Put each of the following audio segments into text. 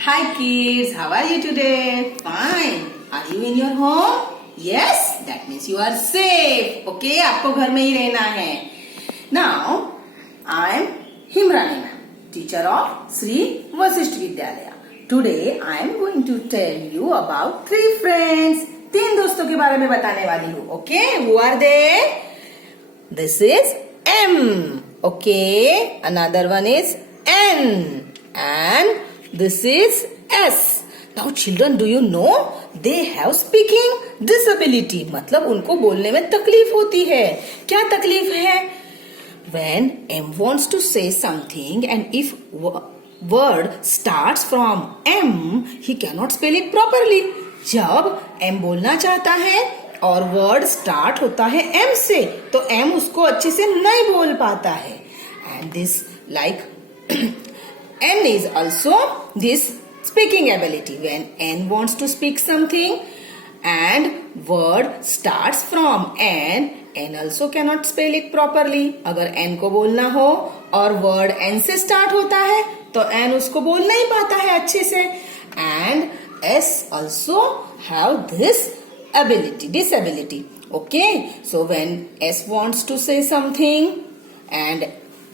Hi kids, how are you today? Fine. Are you in your home? Yes, that means you are safe. Okay, आपको घर में ही रहना है. Now, I am Himrani ma'am, teacher of Sri Vasisht Vidyalaya. Today I am going to tell you about three friends. तीन दोस्तों के बारे में बताने वाली हूँ. Okay, who are they? This is M. Okay, another one is N. And this is S. Now children, do you know they have speaking disability? मतलब उनको बोलने में तकलीफ होती है. क्या तकलीफ है? When M wants to say something and if word starts from M, he cannot spell it properly. जब M बोलना चाहता है और वर्ड स्टार्ट होता है M से, तो M उसको अच्छे से नहीं बोल पाता है. And this like N is also this speaking ability. When N wants to speak something and word starts from N, N also cannot spell it properly. अगर N को बोलना हो और word N से start होता है तो N उसको बोल नहीं पाता है अच्छे से. And S also have this disability. Okay, so when S wants to say something and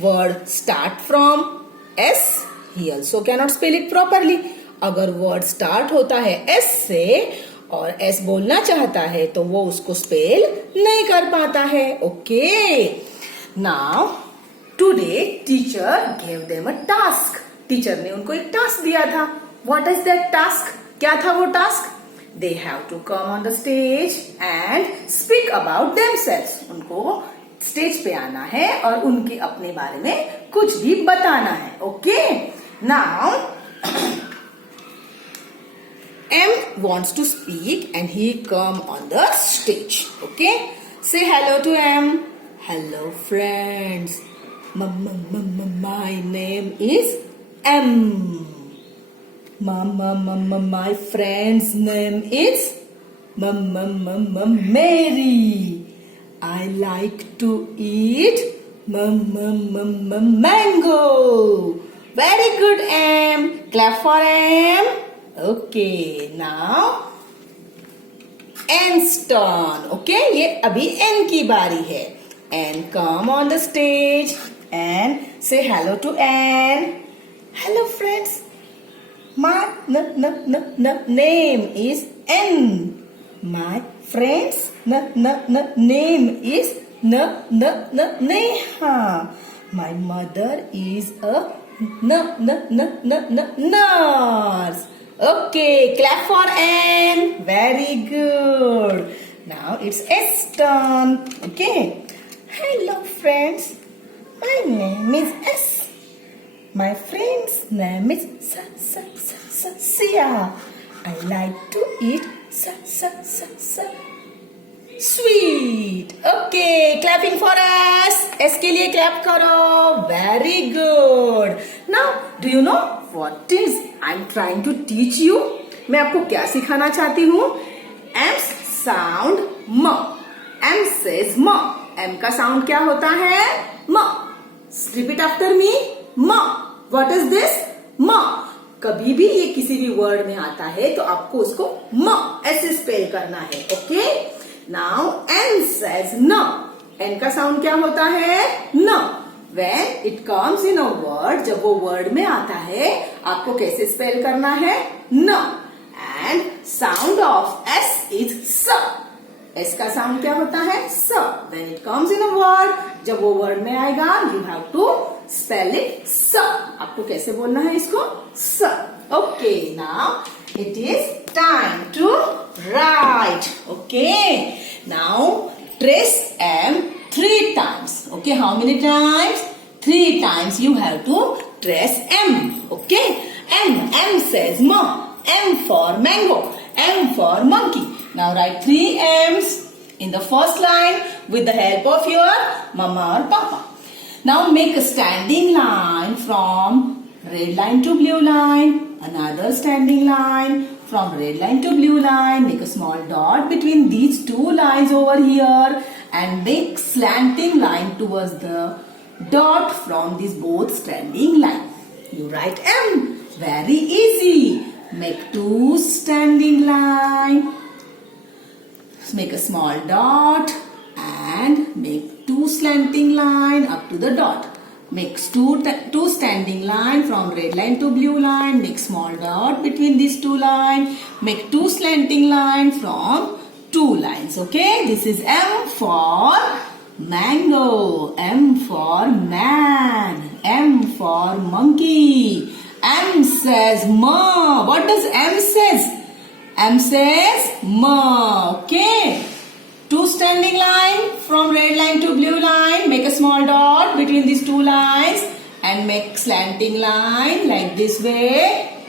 word start from S, he also cannot spell it properly. अगर word start होता है S से और S बोलना चाहता है तो वो उसको स्पेल नहीं कर पाता है. Okay, now today teacher gave them a task. Teacher ने उनको एक टास्क दिया था. What is that task? क्या था वो task? They have to come on the stage and speak about themselves. उनको स्टेज पे आना है और उनके अपने बारे में कुछ भी बताना है. Okay, now M wants to speak and he come on the stage. Okay, say hello to M. Hello friends, my name is M. My friend's name is Mary. I like to eat mango. Very good, M. Clap for M. Okay, now N's turn. Okay, ये अभी N की बारी है. N come on the stage and say hello to N. Hello friends. My name is N. My friend's name is Neha. My mother is a nurse. Okay, clap for N. Very good. Now it's S turn. Okay. Hello friends. My name is S. My friend's name is Sia. I like to eat sweet. Okay, clapping for us. S के लिए clap करो. Very good. Now, do you know what is I'm trying to teach you? मैं आपको क्या सिखाना चाहती हूँ? M's sound M. M says M. M का sound क्या होता है? M. Repeat after me. M. What is this? M. कभी भी ये किसी भी वर्ड में आता है तो आपको उसको म ऐसे स्पेल करना है. ओके, नाउ N says न. N का साउंड क्या होता है? न. When it comes in a word, जब वो वर्ड में आता है आपको कैसे स्पेल करना है? न. And sound of S is स. S का साउंड क्या होता है? स. When it comes in a word, जब वो वर्ड में आएगा you have to spell it स. आपको कैसे बोलना है इसको? स. Okay, now it is time to write. Okay, now trace M 3 times. Okay, how many times? 3 times you have to trace M. Okay, M says M. M for mango. M for monkey. Now write 3 M's in the first line with the help of your mama or papa. Now make a standing line from red line to blue line. Another standing line from red line to blue line. Make a small dot between these 2 lines over here and make slanting line towards the dot from these both standing line. You write M. Very easy. Make two standing line. Make a small dot and make two slanting line up to the dot. Make two standing line from red line to blue line. Make small dot between these two lines. Make two slanting line from two lines. Okay, this is M for mango, M for man, M for monkey. M says ma. What does M says? M says ma. Okay. Two standing line from red line to blue line. Make a small dot between these two lines and make slanting line like this way.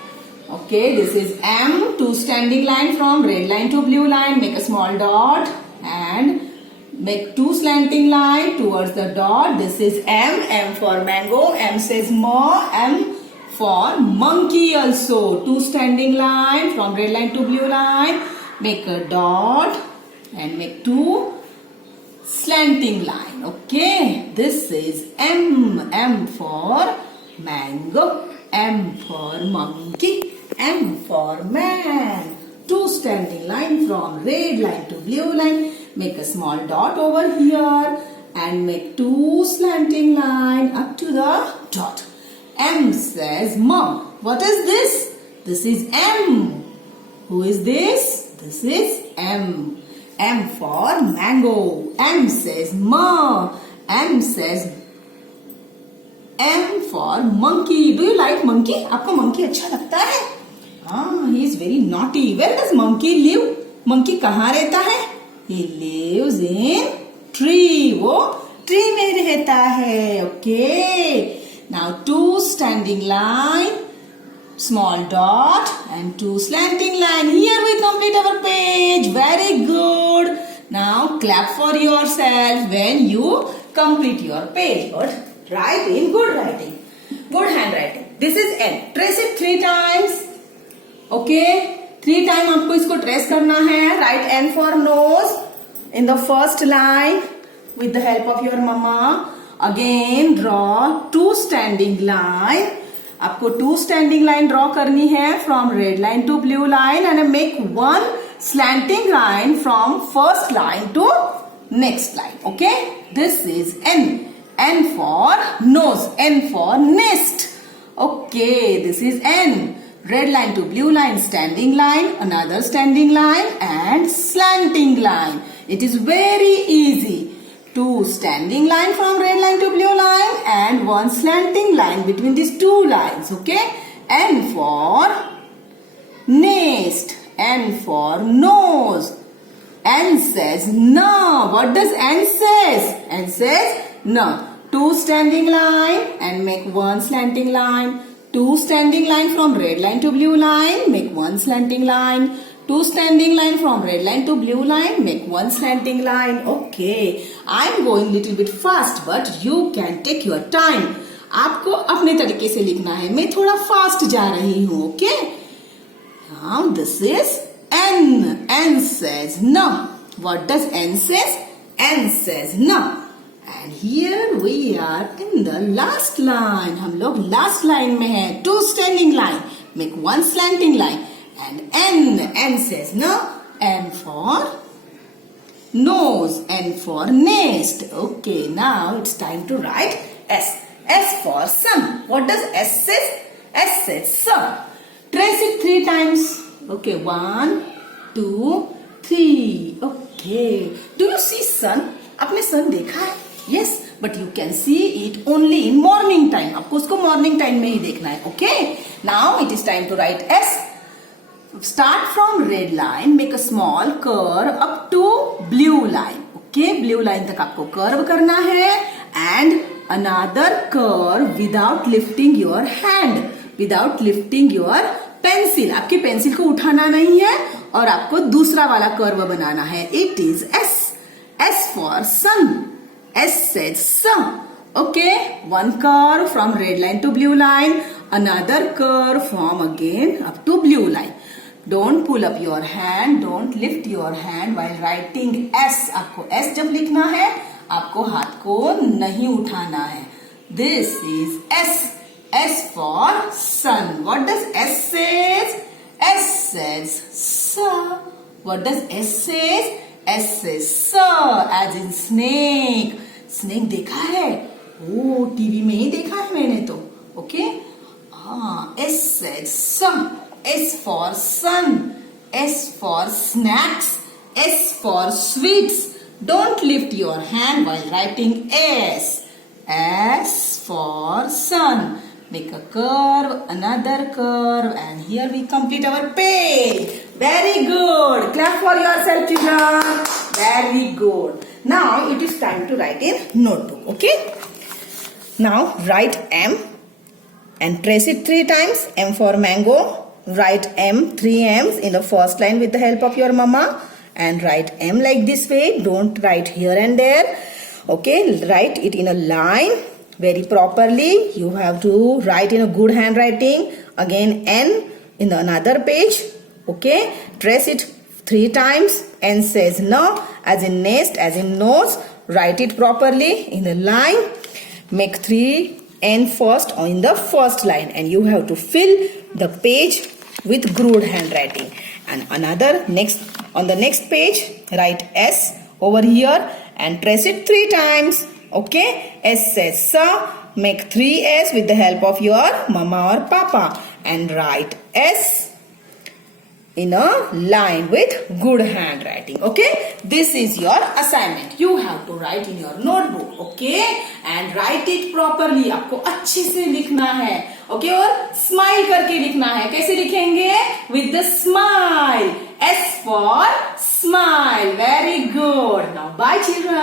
Okay, this is M. Two standing line from red line to blue line. Make a small dot and make two slanting line towards the dot. This is M. M for mango. M says ma. M for monkey also. Two standing line from red line to blue line. Make a dot and make two slanting line. Okay, this is M. M for mango, M for monkey, M for man. Two standing line from red line to blue line. Make a small dot over here and make two slanting line up to the dot. M says mom. What is this? This is M. Who is this? This is M. M for mango. M says ma. M says M for monkey. Do you like monkey? आपको monkey अच्छा लगता है? हाँ, he is very naughty. Where does monkey live? Monkey कहाँ रहता है? He lives in tree. वो tree में रहता है. Okay. Now two standing line, small dot and two slanting line. Here we complete our page. Very good. Now clap for yourself when you complete your page. Good writing, good writing, good handwriting. This is N. Trace it 3 times. Okay, 3 times आपको इसको trace करना है. Write N for nose in the first line with the help of your mama. Again draw two standing line. आपको two standing line draw करनी है from red line to blue line and make one slanting line from first line to next line. Okay, this is N. N for nose, N for nest. Okay, this is N. Red line to blue line, standing line, another standing line and slanting line. It is very easy. Two standing line from red line to blue line and one slanting line between these two lines. Okay, N for nest, N for nose. N says no. What does N says? N says no. Two standing line and make one slanting line. Two standing line from red line to blue line, make one slanting line. Two standing line from red line to blue line, make one slanting line. Okay, I am going little bit fast, but you can take your time. आपको अपने तरीके से लिखना है. मैं थोड़ा fast जा रही हूँ. Okay? Now this is N. N says no. What does N says? N says no. And here we are in the last line. हम लोग last line में हैं. Two standing line. Make one slanting line. And N. N says no. N for nose. N for nest. Okay, now it's time to write S. S for sun. What does S says? S says sun. Trace it 3 times. Okay, 1, 2, 3. Okay. Do you see sun? आपने sun देखा है? Yes, but you can see it only in morning time. आपको उसको morning time में ही देखना है. Okay. Now it is time to write S. Start from red line, make a small curve up to blue line. Okay, blue line तक आपको curve करना है and another curve without lifting your hand, without lifting your pencil. आपकी pencil को उठाना नहीं है और आपको दूसरा वाला curve बनाना है. It is S. S for sun. S says sun. Okay, one curve from red line to blue line, another curve from again up to blue line. Don't pull up your hand, don't lift your hand while writing S. आपको S जब लिखना है, आपको हाथ को नहीं उठाना है. This is S. S for sun. What does S says? S says sir. What does S says? S says sir, as in snake. Snake देखा है? ओ टीवी में ही देखा है मैंने तो. Okay? हाँ, S says sun. S for sun. S for snacks. S for sweets. Don't lift your hand while writing S. S for sun. Make a curve, another curve, and here we complete our page. Very good. Clap for yourself, children. Very good. Now it is time to write in notebook. Okay? Now write M and trace it 3 times. M for mango. Write M, 3 M's in the first line with the help of your mama. And write M like this way. Don't write here and there. Okay? Write it in a line very properly. You have to write in a good handwriting. Again N in another page. Okay? Trace it 3 times. N says no, as in nest, as in nose. Write it properly in a line. Make 3 N first or in the first line, and you have to fill the page with good handwriting. And another on the next page, write S over here and trace it 3 times. Okay? S says sir. Make 3 S with the help of your mama or papa and write S in a line with good handwriting. Okay? This is your assignment. You have to write in your notebook. Okay? And write it properly. आपको अच्छे से लिखना है. Okay? और smile करके लिखना है. कैसे लिखेंगे? With the smile. S for smile. Very good. Now bye children.